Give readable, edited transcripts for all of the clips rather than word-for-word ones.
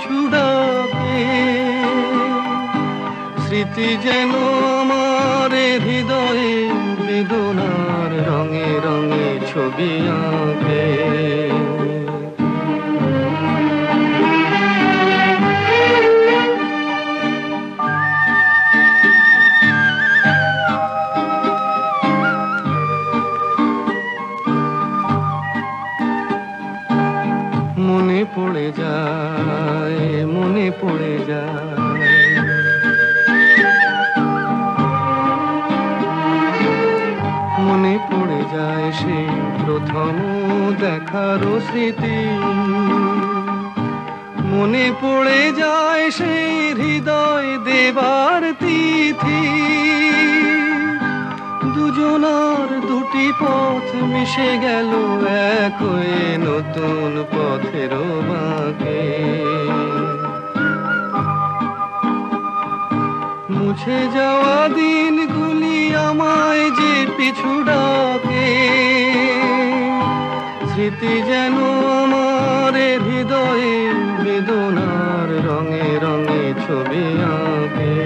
পিছু ডাকে, স্মৃতি যেন আমার হৃদয়ে বেদনার রঙে রঙে ছবি আঁকে। মনে পড়ে যায়, মনে পড়ে যায়, মনে পড়ে যায় সেই প্রথম দেখার স্মৃতি, মনে পড়ে যায় সেই হৃদয় দেবার তিথি। দুজনার দুটি পথ মিশে গেল এক হয়ে নতুন পথের বাঁকে। মুছে যাওয়া দিনগুলি আমায় যে পিছু ডাকে, স্মৃতি যেন আমার হৃদয়ে বেদনার রঙে রঙে ছবি আঁকে।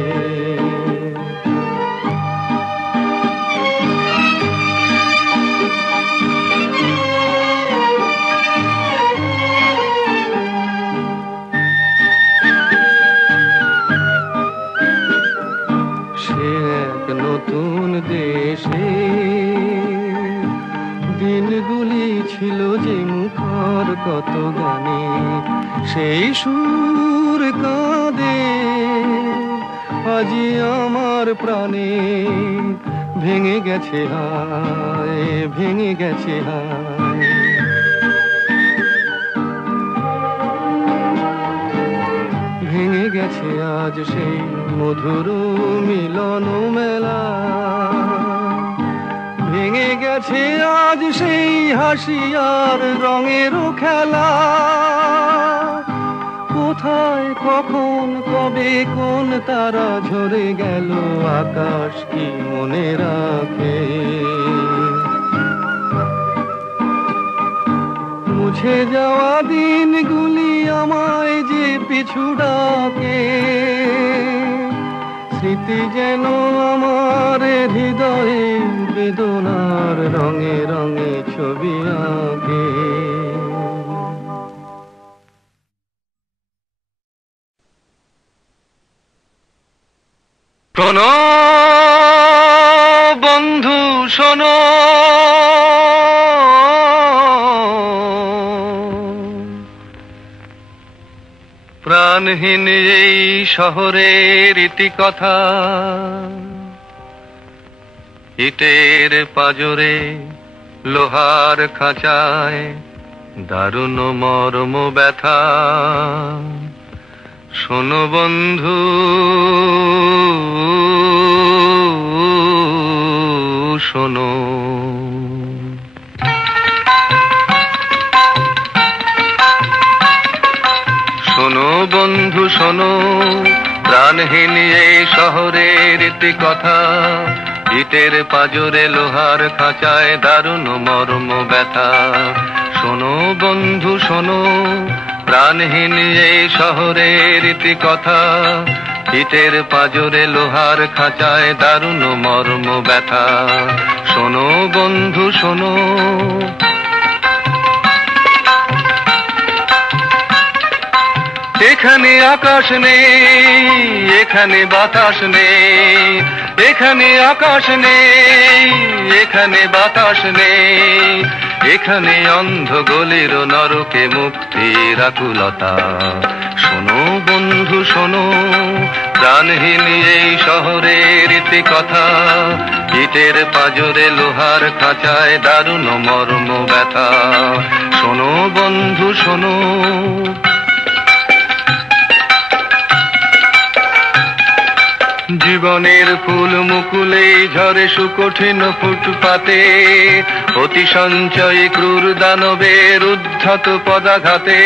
নতুন দেশে দিনগুলি ছিল যে মুখর কত গানে, সেই সুর কাঁদে আজি আমার প্রাণে। ভেঙে গেছে হায়, ভেঙে গেছে হায়, ভেঙে গেছে আজ সেই মধুর মিলন মেলা, ভেঙে গেছে আজ সেই হাসি আর রঙের খেলা। কোথায় কখন কবে কোন তারা ঝরে গেল আকাশ কি মনে রাখে। মুছে যাওয়া দিনগুলি আমায় যে পিছু ডাকে, স্মৃতি যেন আমার হৃদয়ে বেদনার রঙে রঙে ছবি আঁকে। শোনো বন্ধু শোনো, প্রাণহীন এই শহরের ইতিকথা, ইটের পাজরে লোহার খাঁচায় দারুণ মর্ম ব্যথা। শোনো বন্ধু শোনো, শোনো বন্ধু শোনো, প্রাণহীন এই শহরের ইতিকথা, ইটের পাজরে লোহার খাঁচায় দারুণ মর্ম ব্যথা। শোনো বন্ধু শোনো, প্রাণহীন এই শহরের ইতিকথা, ইটের পাজরে লোহার খাঁচায় দারুণ মর্ম ব্যথা। শোনো বন্ধু শোনো, এখানে আকাশ নেই, এখানে বাতাস নেই, এখানে আকাশ নেই, এখানে বাতাস নেই, এখানে অন্ধ গলির নরকে মুক্তির আকুলতা। শোনো বন্ধু শোনো, প্রাণহীন এই শহরের ইতিকথা, ইটের পাজরে লোহার খাঁচায় দারুণ মর্ম ব্যথা। শোনো বন্ধু শোনো, জীবনের ফুল মুকুলে ঝরে সুকঠিন ফুটপাতে, অতি সঞ্চয়ী ক্রূর দানবের উদ্ধত পদাঘাতে।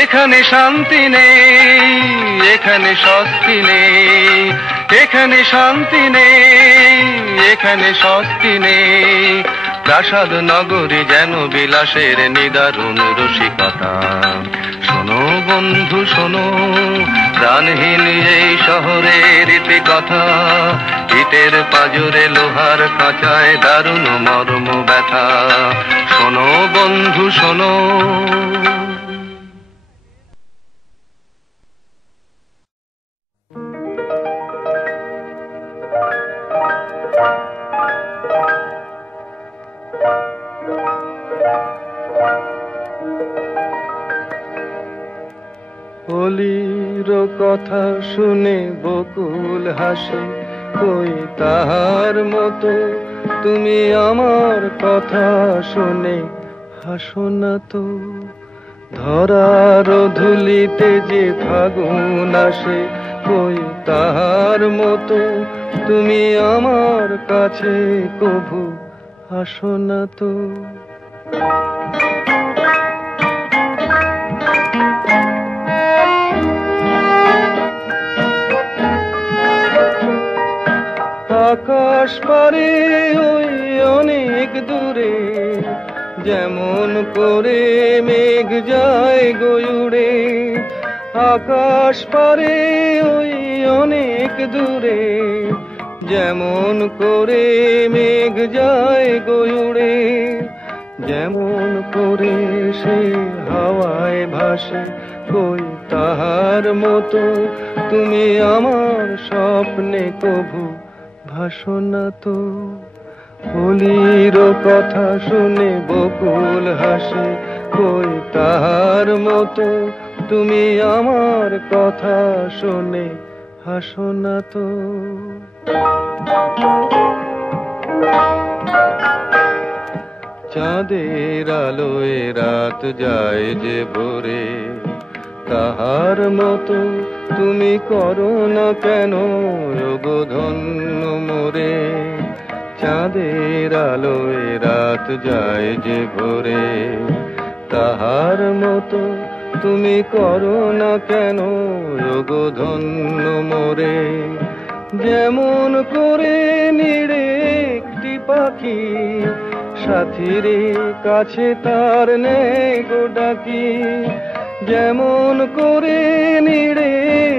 এখানে শান্তি নেই, এখানে স্বস্তি নেই, এখানে শান্তি নেই, এখানে স্বস্তি নেই। প্রাসাদ নগরী যেন বিলাসের নিদারুণ রসিকতা। শোনো বন্ধু শোনো, প্রাণহীন এই শহরের ইতি কথা, ইটের পাজরে লোহার খাঁচায় দারুণ মর্ম ব্যথা। শোনো বন্ধু শোনো। অলির কথা শুনে বকুল হাসে, কই তাহার মতো তুমি আমার কথা শুনে হাসো না তো। ধরার ধুলিতে যে ফাগুন আসে, কই তাহার মতো তুমি আমার কাছে কভু হাসো না তো। আকাশ পারে ওই অনেক দূরে, যেমন করে মেঘ যায় গয়ুড়ে। আকাশ পারে ওই অনেক দূরে, যেমন করে মেঘ যায় গয়ুড়ে। যেমন করে সে হাওয়ায় ভাসে, কই তাহার মতো তুমি আমার স্বপ্নে কভু ভাসো না তো। অলির কথা শুনে বকুল হাসে, কই তাহার মতো তুমি আমার কথা শুনে হাসো না তো। চাঁদের আলোয় রাত যায় যে ভোরে, তাহার মতো তুমি করো না কেন ওগো ধন্য মোরে। চাঁদের আলোয় রাত যায় যে ভোরে, তাহার মতো তুমি করো না কেন ওগো ধন্য মোরে। যেমন করে নিড়ে একটি পাখি, সাথীর কাছে তার নেই গো ডাকি। যেমন করে নিড়ে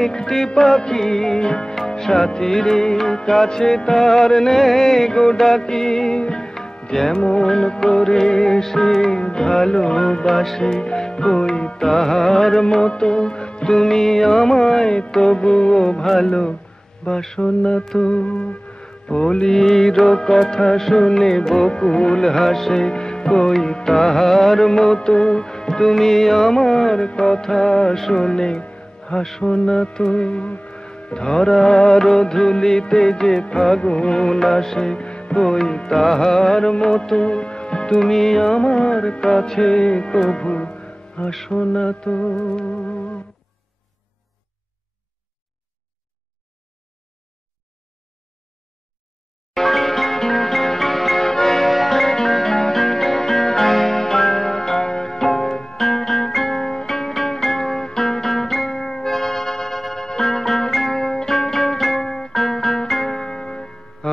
একটি পাখি, সাথীর কাছে তার নেই গো ডাকি। যেমন করে সে ভালোবাসে, কই তাহার মতো তুমি আমায় তবুও ভালোবাসো না তো। অলির কথা শুনে বকুল হাসে, কই তাহার মতো তুমি আমার কথা শুনে হাসো না তো। ধরার ধুলিতে যে ফাগুন আসে, কই তাহার মতো তুমি আমার কাছে কভু হাসো না তো।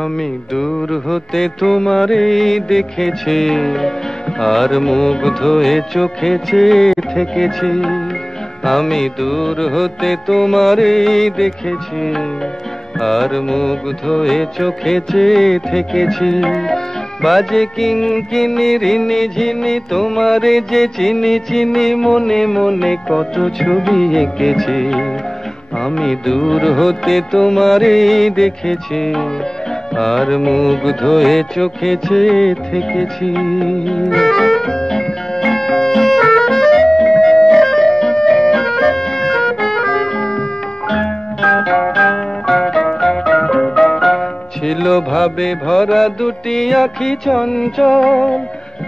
আমি দূর হতে তোমারই দেখেছি, আর মুগ্ধ হয়ে চোখে চেয়ে থেকেছি। আমি দূর হতে তোমারই দেখেছি, আর মুগ্ধ হয়ে চোখে চেয়ে থেকেছি। বাজে কিঙ্কিনি রিনি ঝিনি তোমারে যে চিনি চিনি, মনে মনে কত ছবি এঁকেছি। আমি দূর হতে তোমারই দেখেছি, আর মুগ্ধ হয়ে চোখে চেয়ে থেকেছি। ছিল ভাবে ভরা দুটি আখি চঞ্চল,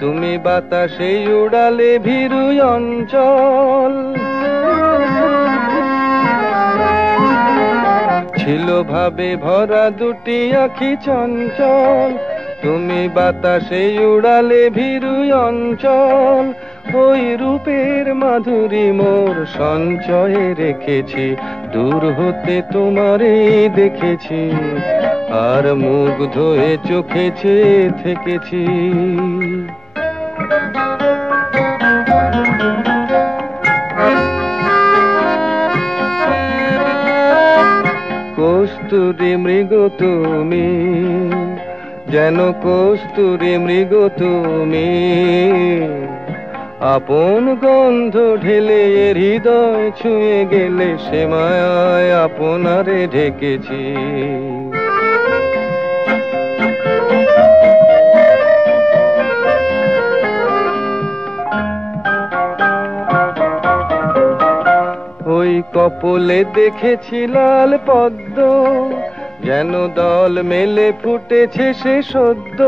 তুমি বাতাসে উড়ালে ভীরু অঞ্চল। ছিল ভাবে ভরা দুটি আখি চঞ্চল, তুমি বাতাসে উড়ালে ভীরু অঞ্চল। ওই রূপের মাধুরী মোর সঞ্চয়ে রেখেছি, দূর হতে তোমারে দেখেছি, আর মুগ্ধ হয়ে চোখে চেয়ে থেকেছি। কস্তুরী মৃগ তুমি, যেন কস্তুরী মৃগ তুমি। আপন গন্ধ ঢেলে এর হৃদয় ছুঁয়ে গেলে, সে মায়ায় আপনারে ঢেকেছি। ওই কপলে দেখেছি লাল পদ্ম, যেন দল মেলে ফুটেছে সে সদ্য।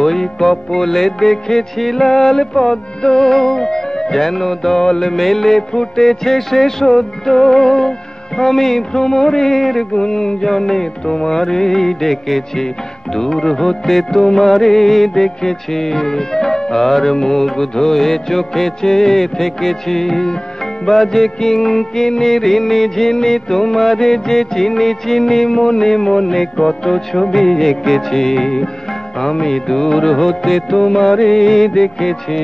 ওই কপলে দেখেছি লাল পদ্ম, যেন দল মেলে ফুটেছে সে সদ্য। আমি ভ্রমরের গুঞ্জনে তোমারেই ডেকেছি, দূর হতে তোমারেই দেখেছি, আর মুগ্ধ হয়ে চোখে চেয়ে থেকেছি। বাজে কিঙ্কিনি রিনি ঝিনি, তোমারে যে চিনি চিনি, মনে মনে কত ছবি এঁকেছি। আমি দূর হতে তোমারেই দেখেছি,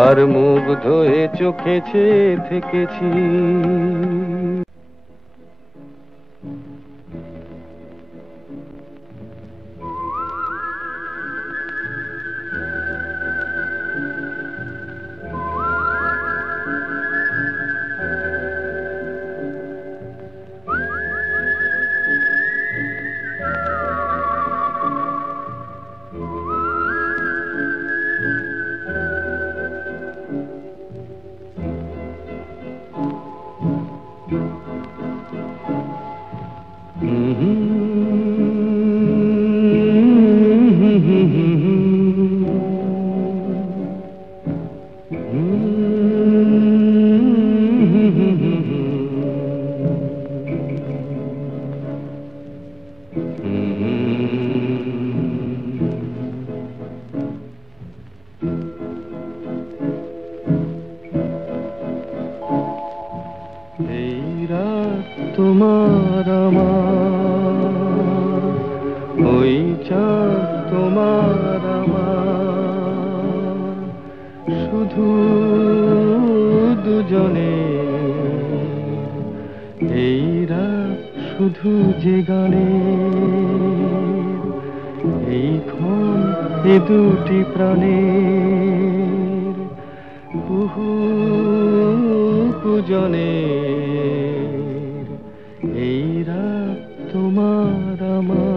আর মুগ্ধ হয়ে চোখে চেয়ে থেকেছি। তোমার আমার, ওই চাঁদ তোমার আমার, শুধু দুজনে এই রাত, শুধু যে গানে এই ক্ষণ, এ দুটি প্রাণের কুহু কুজনে। এই রাত তোমার আমার।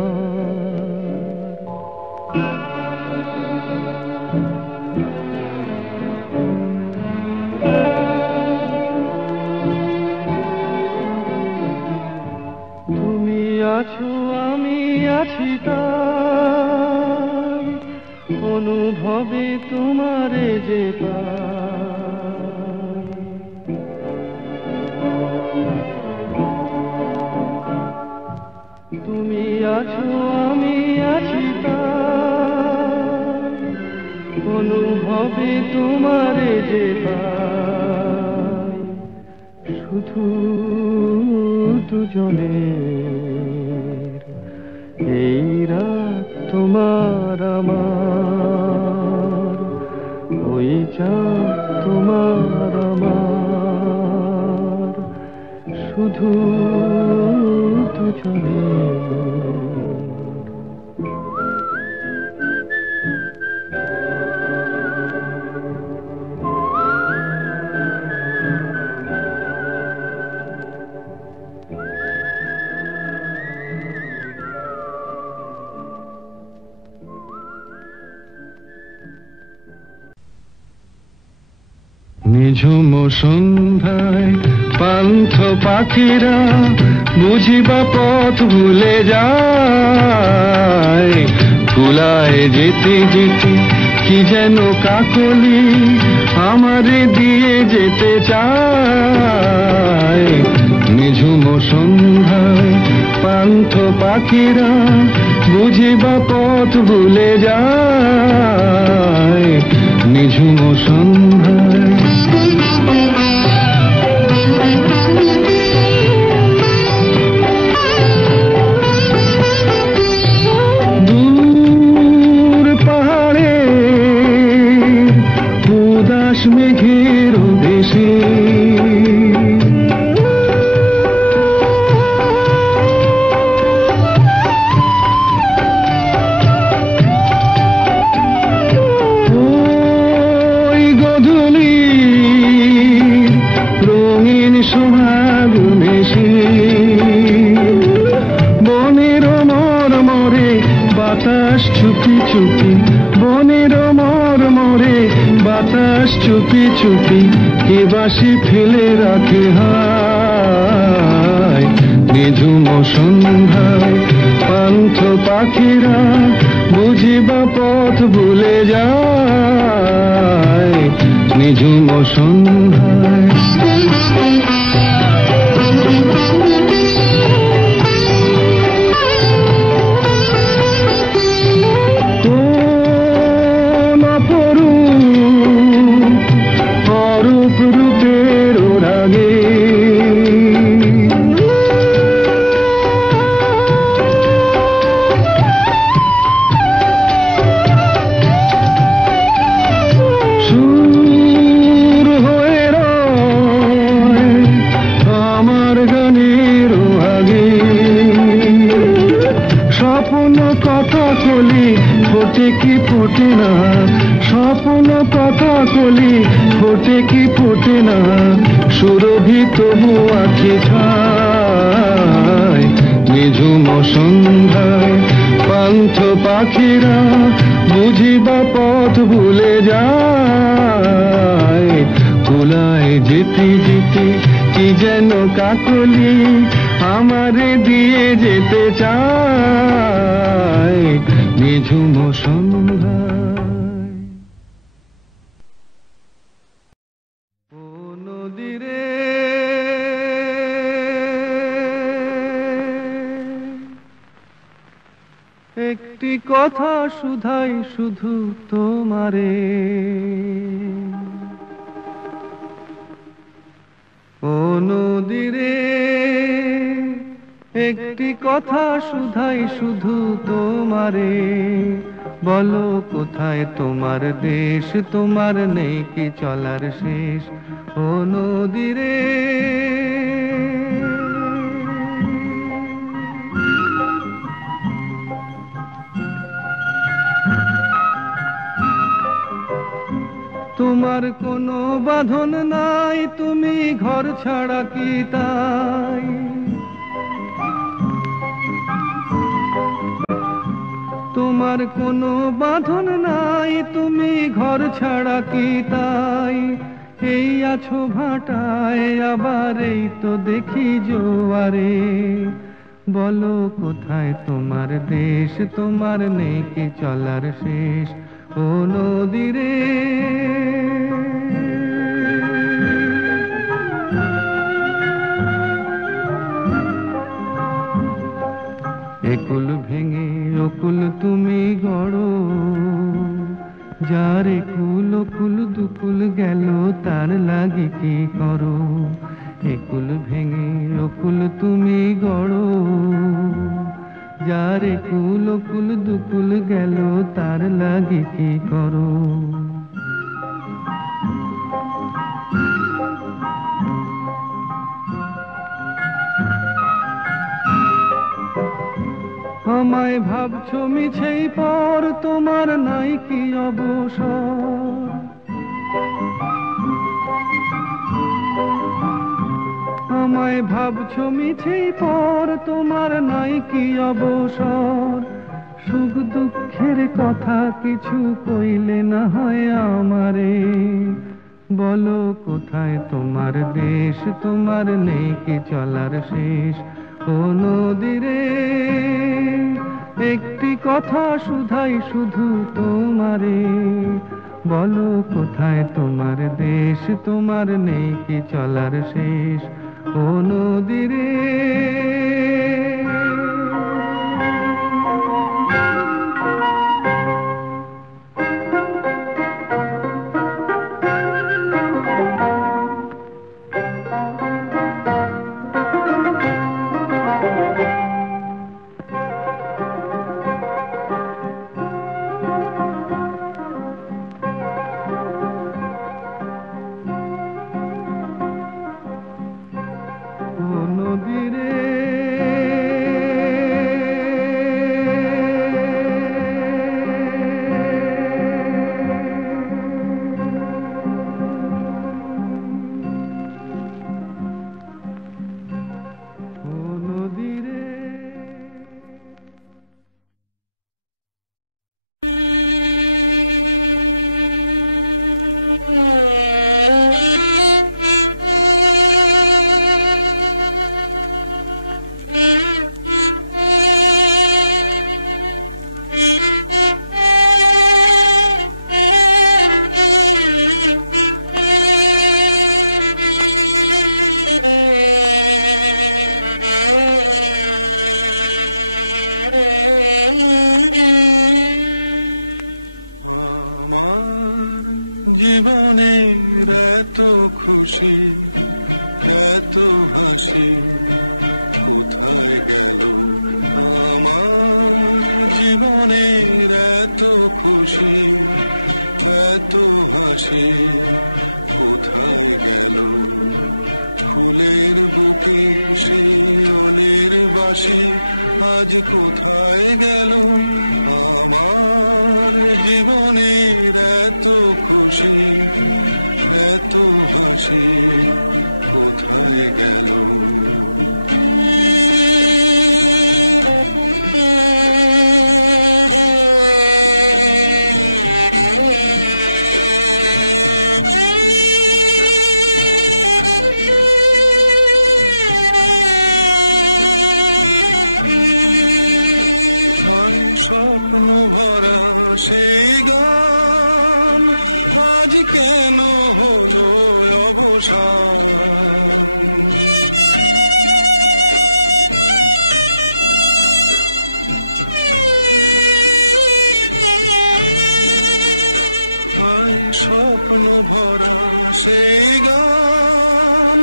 তুমি আছো আমি আছি তাই, অনুভবে তোমারে যে পাই। তুমি আছো আমি আছি তাই, অনুভবে তোমারে যে পাই। শুধু দুজনের এই রাত তোমার আমার, ওই চাঁদ তোমার আমার, শুধু দুজনের। নিঝুম সন্ধ্যায় পান্থ পাখিরা বুঝিবা পথ ভুলে যায়। কুলায় যেতে যেতে কি যেন কাকলি আমারে দিয়ে যেতে চায়। নিঝুম সন্ধ্যায় পান্থ পাখিরা বুঝিবা পথ ভুলে যায়। নিঝুম সন্ধ্যায় দূর পাহাড়ে উদাস মেঘের দেশে সোহাগ মেশে বনের মরমরে বাতাস চুপি চুপি বনের মরমরে বাতাস চুপি চুপি কে বাসি ফেলে রাখে হায় নিঝুম সন্ধ্যায় পান্থ পাখিরা বুঝিবা পথ ভুলে যায় নিঝুম সন্ধ্যায় অরূপ রূপের রাগে সুর হয়ে রয় আমার গানের আগে স্বপ্ন কথা কলি ফোটে কি ফোটে না স্বপ্ন কথা কলি ফোটে কি ফোটে না সুরভি তবু আঁখি ছায় নিঝুম সন্ধ্যায় পান্থ পাখিরা বুঝিবা পথ ভুলে যায় কুলায় যেতে যেতে কি যেন কাকলি আমারে দিয়ে যেতে চায় নিঝুম সন্ধ্যায় ও নদীরে একটি কথা শুধাই শুধু তোমারে ও নদীরে একটি কথা শুধাই শুধু তোমারে বলো কোথায় তোমার দেশ তোমার নেই কি চলার শেষ ও নদীরে তোমার কোনো বাঁধন নাই তুমি ঘর ছাড়া কি তাই তোমার কোনো বাঁধন নাই তুমি ঘর ছাড়া কি তাই এই আছো ভাটায় আবার এই তো দেখি জোয়ারে বলো কোথায় তোমার দেশ তোমার নেই কি চলার শেষ ও নদীরে একুল ভেঙে অকুল তুমি গড়ো যার একুল অকুল দুকুল গেল তার লাগে কি করো একুল ভেঙে অকুল তুমি গড়ো যার একুল অকুল দুকুল গেল তার লাগে কি করো আমায় ভাবছো মিছেই পর তোমার নাই কি অবসর আমায় ভাবছো মিছেই পর তোমার নাই কি অবসর সুখ দুঃখের কথা কিছু কইলে না হয় আমারে বলো কোথায় তোমার দেশ তোমার নেই কি চলার শেষ ও নদীরে একটি কথা শুধাই শুধু তোমারে বলো কোথায় তোমার দেশ তোমার নেই কি চলার শেষ ও নদীরে নদীরে জীবনের এত খুশি এত হাসি কোথায় গেল আমার জীবনের এত খুশি এত হাসি কোথায় গেল ফুলের বুকে শিয়ালের বাসি আজ কোথায় গেল আমার জীবনের এত খুশি এত হাসি কোথায় গেল স্বপ্ন ভরা সেই গান আজ কেন হলো অবসান স্বপ্ন ভরা সেই গান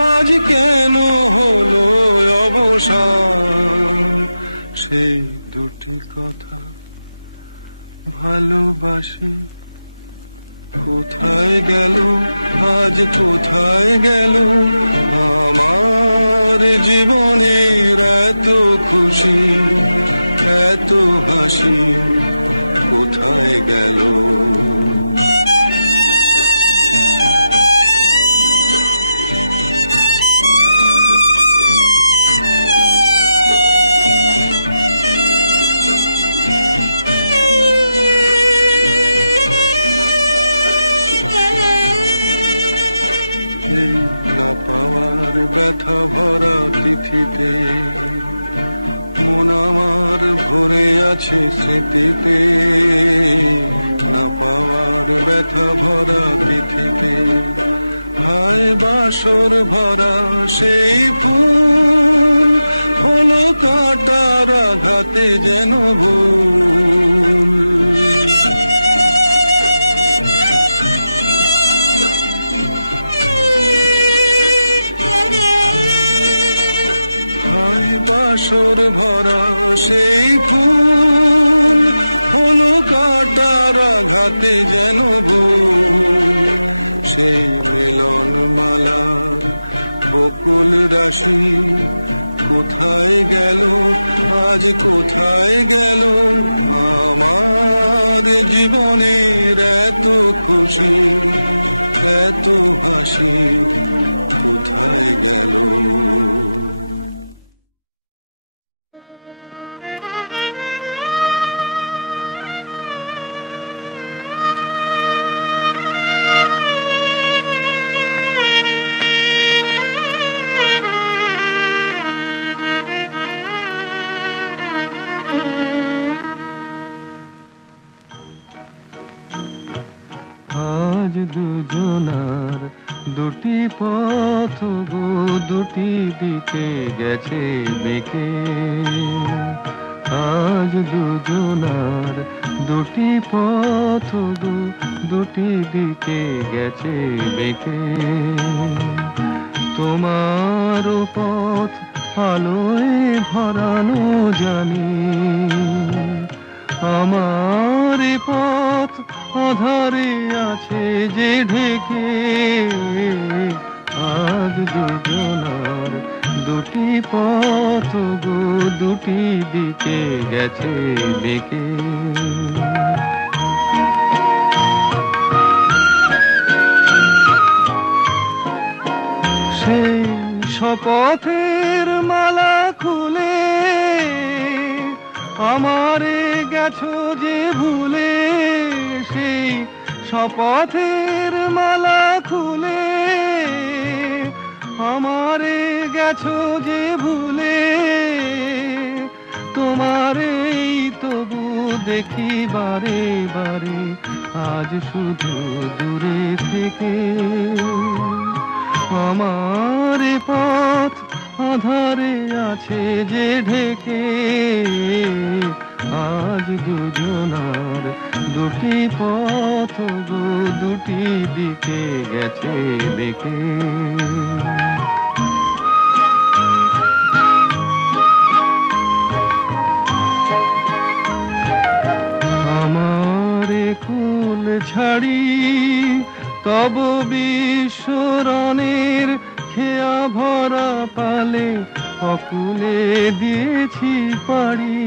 আজ কেন হলো অবসান সেই দুটি কথা ভালোবাসি কোথায় গেল আজ কোথায় গেল আমার জীবনের এত খুশি এত হাসি কোথায় গেল বাসর ভরা সেই ফুল কাটারা তাতে যেন বাসর ভরা সেই ফুল কাটারা তাতে যেন কোথায় গেল আজ কোথায় গেল আমার জীবনের এত খুশি এত হাসি কোথায় গেল আজ দুজনার দুটি পথ গো দুটি দিকে গেছে বেঁকে আজ দুজনার দুটি পথ গো দুটি দিকে গেছে বেঁকে তোমার পথ আলোয় ভরানো জানি আমার পথ আধারে আছে যে ঢেকে আজ দুজনার দুটি পথ গো দুটি দিকে গেছে বেঁকে সেই শপথের মালা খুলে আমারে গেছো যে ভুলে সেই শপথের মালা খুলে আমারে গেছো যে ভুলে তোমারেই তবু দেখি বারে বারে আজ শুধু দূরে থেকে আমার পথ আধারে আছে যে ঢেকে আজ দুজনার দুটি পথ গো দুটি দিকে গেছে বেঁকে। আমারে কুল ছাড়ি তব বিশ্বরণের খেয়া ভরা পালে অকুলে দিয়েছি পাড়ি।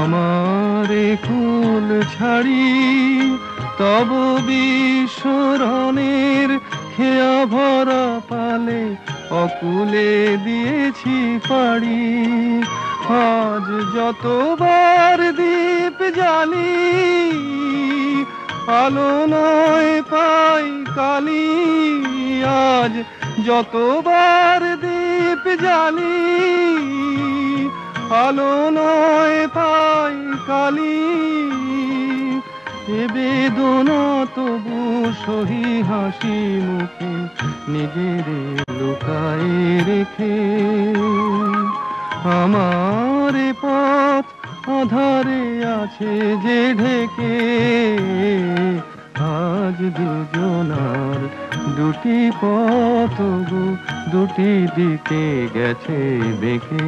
আমারে কুল ছাড়ি তব বিশ্বরণের খেয়া ভরা পালে অকুলে দিয়েছি পাড়ি। আজ যতবার দীপ জ্বালি আলো নয় পাই কালি। আজ যতবার দীপ জ্বালি আলো নয় পাই কালি। এ বেদনা তবু সহি হাসি মুখে নিজের লুকায়ে রেখে। আমার পথ আধারে আছে যে ঢেকে। আজ দুজনার দুটি পথ গো দুটি দিকে গেছে বেঁকে।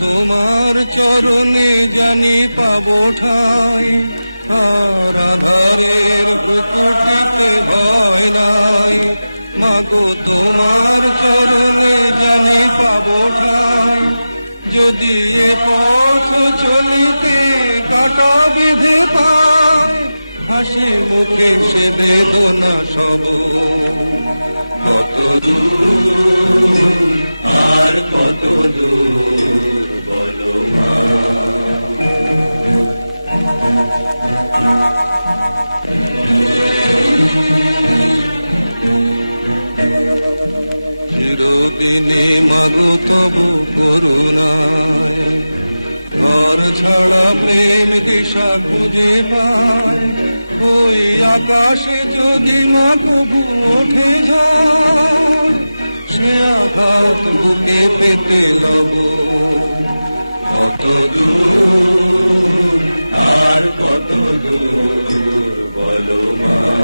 তোমার চরণে জানি পাবো ঠাই। আরাধারের পুতুলটি ভয় নাই, মাগো তোমার চরণে জানি পাবো ঠাই। যদি পথ চলিতে কাটা বেঁধে পাই, হাসি মুখে সে বেদনা সব চিরদিনে মাগো তব করুণা। ঘর ছাড়া প্রেম দিশা খুঁজে পাই, ওই আকাশে যদি না তবু ওঠে যায়, সে আকাশ তোকে পেতে হবে। কত আর কত বলো না।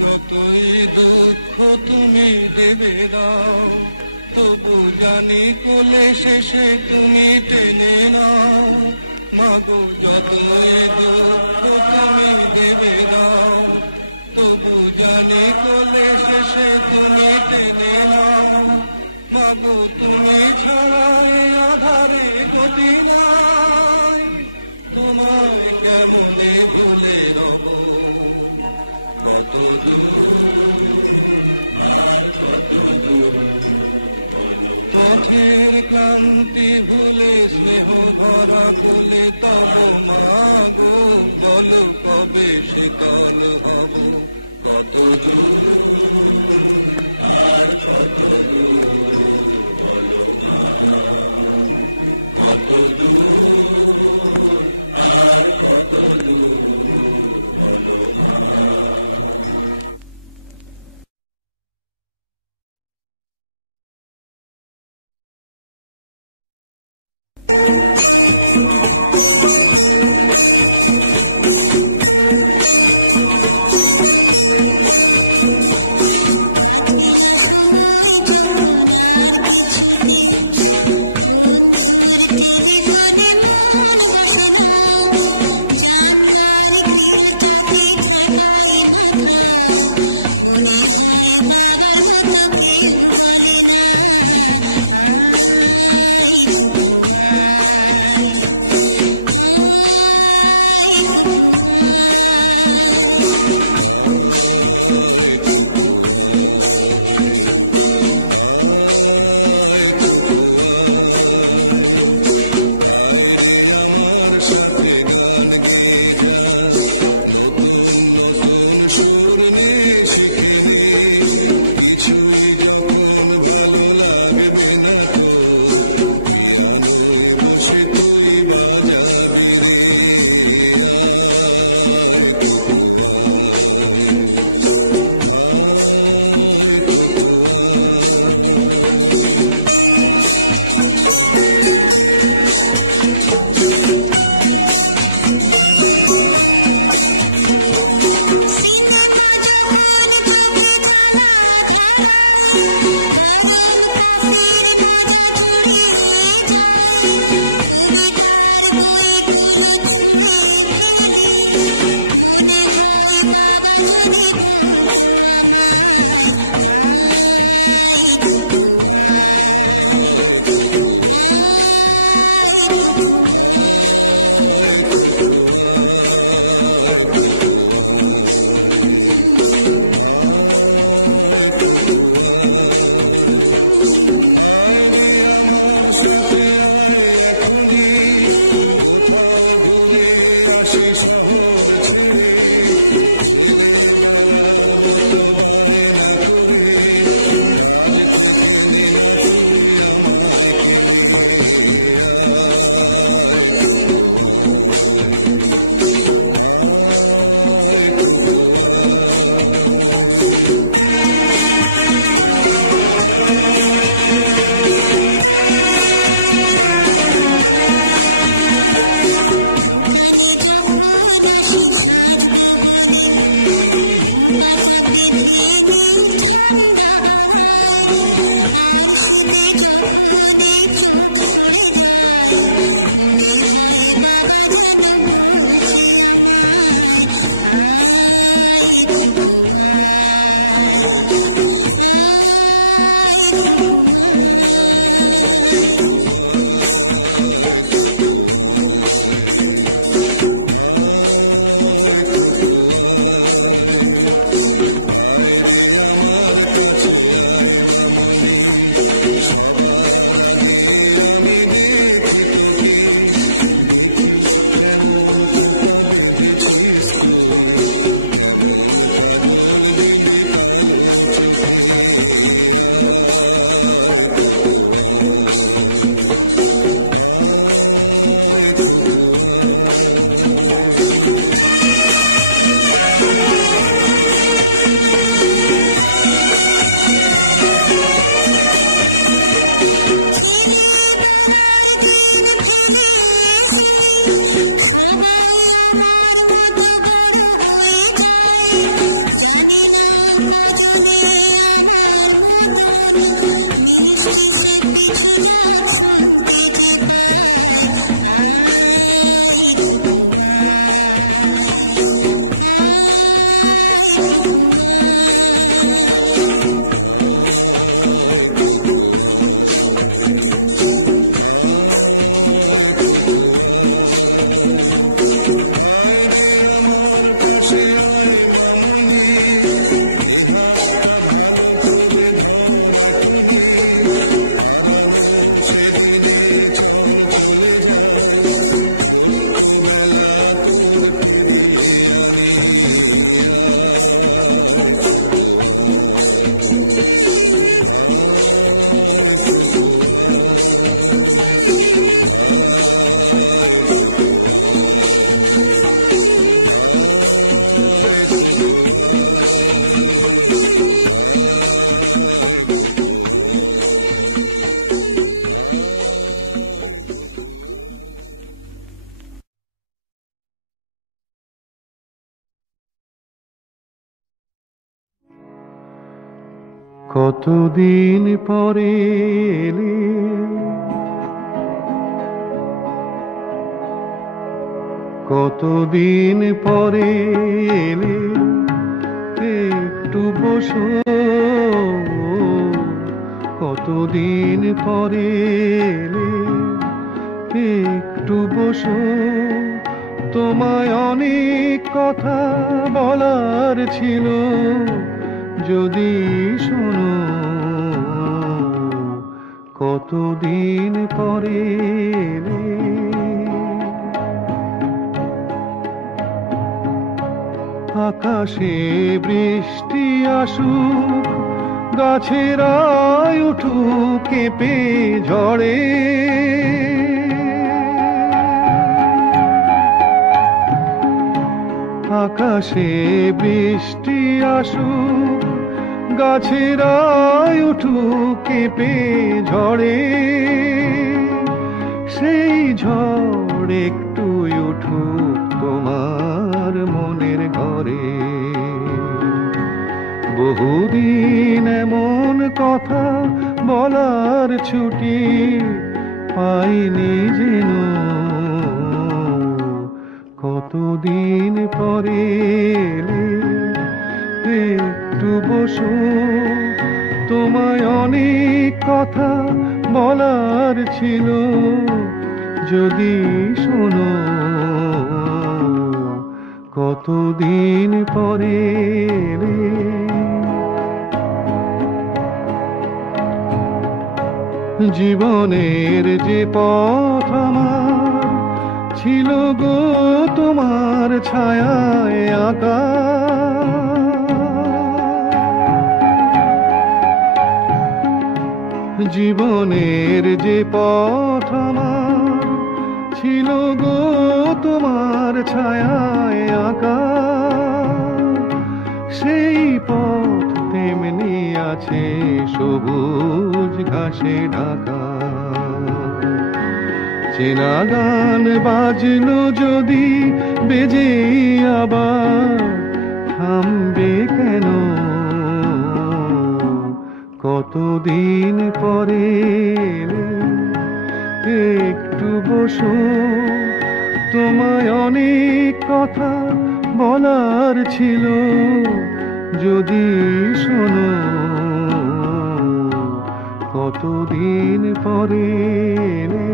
যতই দুঃখ তুমি দেবে দাও, তবু জানি কোলে শেষে তুমি টেনে নাও। মাগো যতই দুঃখ তুমি দেবে দাও, তবু জানি কোলে শেষে তুমি টেনে নাও। মাগো তুমি ছাড়াই আধারে গতি নাই, তোমায় কেমনে ভুলে রব। পথের ক্লান্তি ভুলে স্নেহ ভরা ফুলে তব মাগো বল কবে শিকাল হব। কত আর কত কতদিন পরে এলে, কতদিন পরে এলে বসো কতদিন পরে এলে, একটু বসো তোমায় অনেক কথা বলার ছিল, যদি শোনো কতদিন পরে এলে। আকাশে বৃষ্টি আসুক, গাছেরাই উঠুক কেঁপে ঝড়ে, আকাশে বৃষ্টি আসুক, গাছেরাই উঠুক কেঁপে ঝড়ে, সেই ঝড় একটু উঠুক তোমার মনের ঘরে। বহুদিন এমন কথা বলার ছুটি পাইনি যেন, কতদিন পরে এলে, একটু বসো তোমায় অনেক কথা বলার ছিল, যদি শোনো কতদিন পরে এলে। জীবনের যে পথ আমার ছিল গো তোমার ছায়ায় আঁকা, জীবনের যে পথ আমার ছিল গো তোমার ছায়ায় আঁকা, সেই পথ তেমনি আছে সবুজ ঘাসে ঢাকা। চেনা গান বাজলো যদি বেজে আবার, থামবে কেন কতদিন পরে এলে, একটু বসো তোমায় অনেক কথা বলার ছিল, যদি শোনো কতদিন পরে এলে।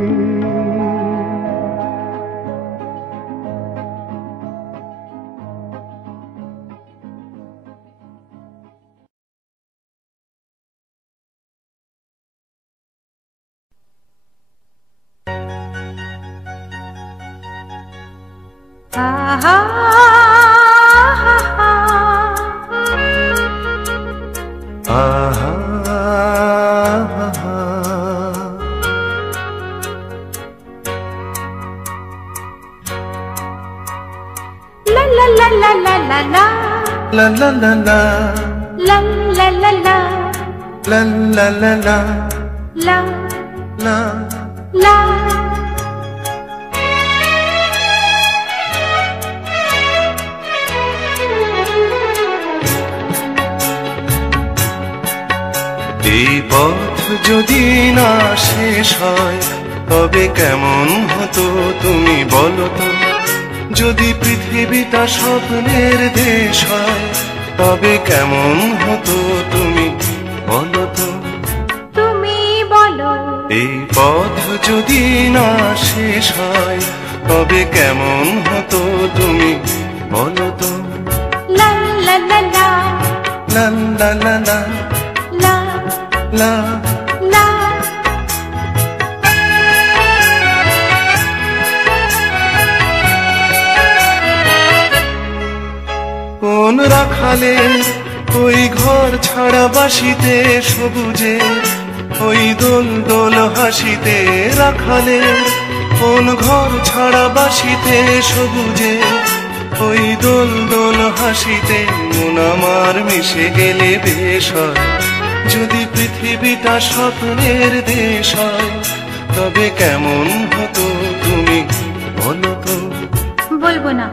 La la la la, La la la la, la la la la, la la. la. এই পথ যদি না শেষ হয় তবে কেমন হতো তুমি বলো তো, যদি পৃথিবীটা স্বপ্নের দেশ হয় তবে কেমন হতো তুমি বলো তো, তুমি বলো। এই পথ যদি না শেষ হয় তবে কেমন হতো তুমি বলো তো। La la la la, লা লা লা লা, la লা। la. কোন রাখালে ওই ঘর ছাড়া বাসিতে সবুজে, ওই দোল দোল হাসিতে রাখালে, কোন ঘর ছাড়া বাসিতে সবুজে, ওই দোল দোল হাসিতে মন আমার মিশে গেলে বেশ হয়, যদি পৃথিবীটা স্বপ্নের দেশ হয় তবে কেমন হতো তুমি বলো তো। বলবো না।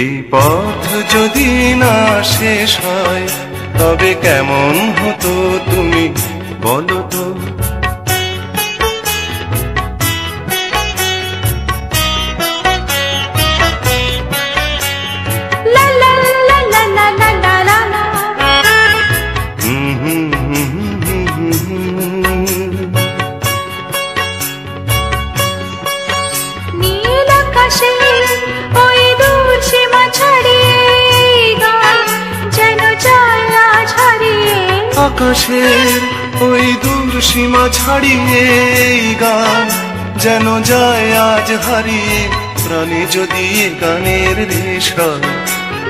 এই পথ যদি না শেষ হয় তবে কেমন হতো তুমি বলো তো। La la la la la la la la la. আকাশের ওই দূর সীমা ছাড়িয়ে এই গান যেন যায় আজ হারিয়ে প্রাণে যদি এ গানের রেশ হয়।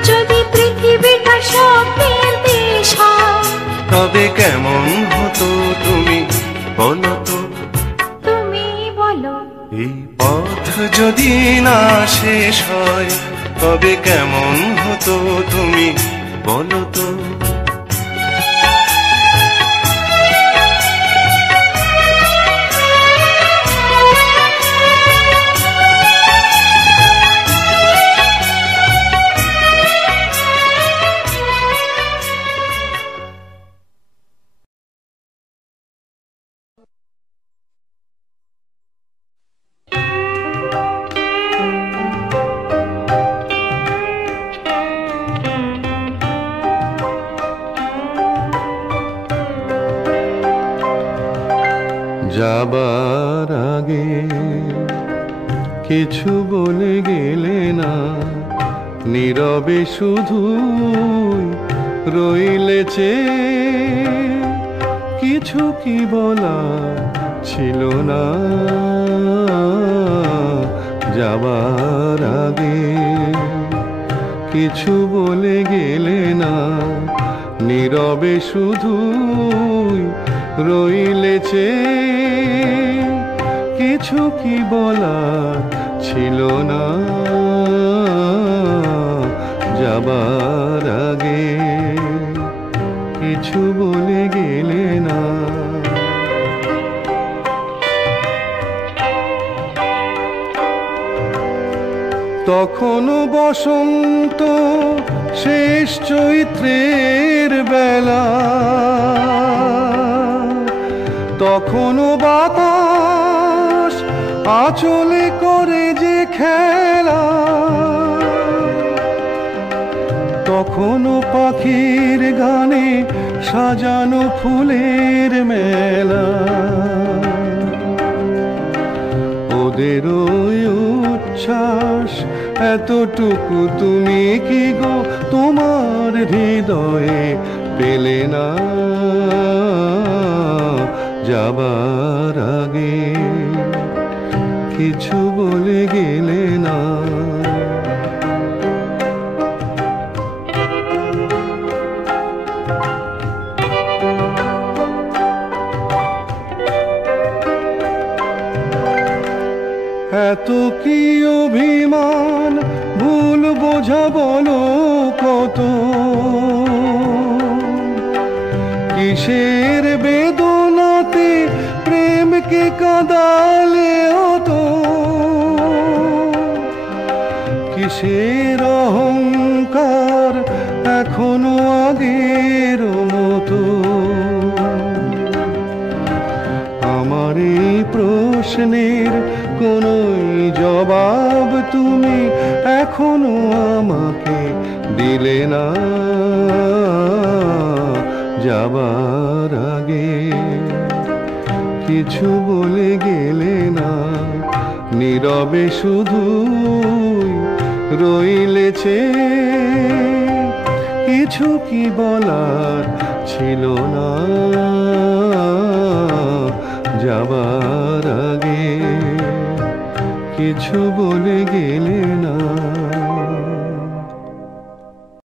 যদি পৃথিবীটা স্বপ্নের দেশ হয়, তবে কেমন হতো তুমি বলো তো? তুমি বলো। এই পথ যদি না শেষ হয়, তবে কেমন হতো তুমি বলো তো? যাবার আগে কিছু বলে গেলে না, নীরবে শুধু রইলে চেয়ে। কিছু কি বলা ছিল না যাবার আগে, কিছু বলে গেলে না, নীরবে শুধু রইলে চেয়ে। কিছু কি বলার ছিল না যাবার আগে, কিছু বলে গেলে না। তখনও বসন্ত শেষ চৈত্রের বেলা, তখনও বাতাস আঁচলে করে যে খেলা, তখনও পাখির গানে সাজানো ফুলের মেলা। ওদের ওই উচ্ছ্বাস এতটুকু তুমি কি গো তোমার হৃদয়ে পেলে না যাবার আগে, কিছু বলে গেলে না। এত কি অভিমান ভুল বোঝা বলো কত, কিসের বেদনাতে প্রেমকে কাঁদালে হতো, কিসের অহংকার এখনো আগের মতো। আমার এই প্রশ্নের কোনোই জবাব তুমি এখনো আমাকে দিলে না যাবার আগে, কিছু বলে গেলে না, নীরবে শুধু রইলেছে। কিছু কি বলার ছিল না যাবার আগে, কিছু বলে গেলে না।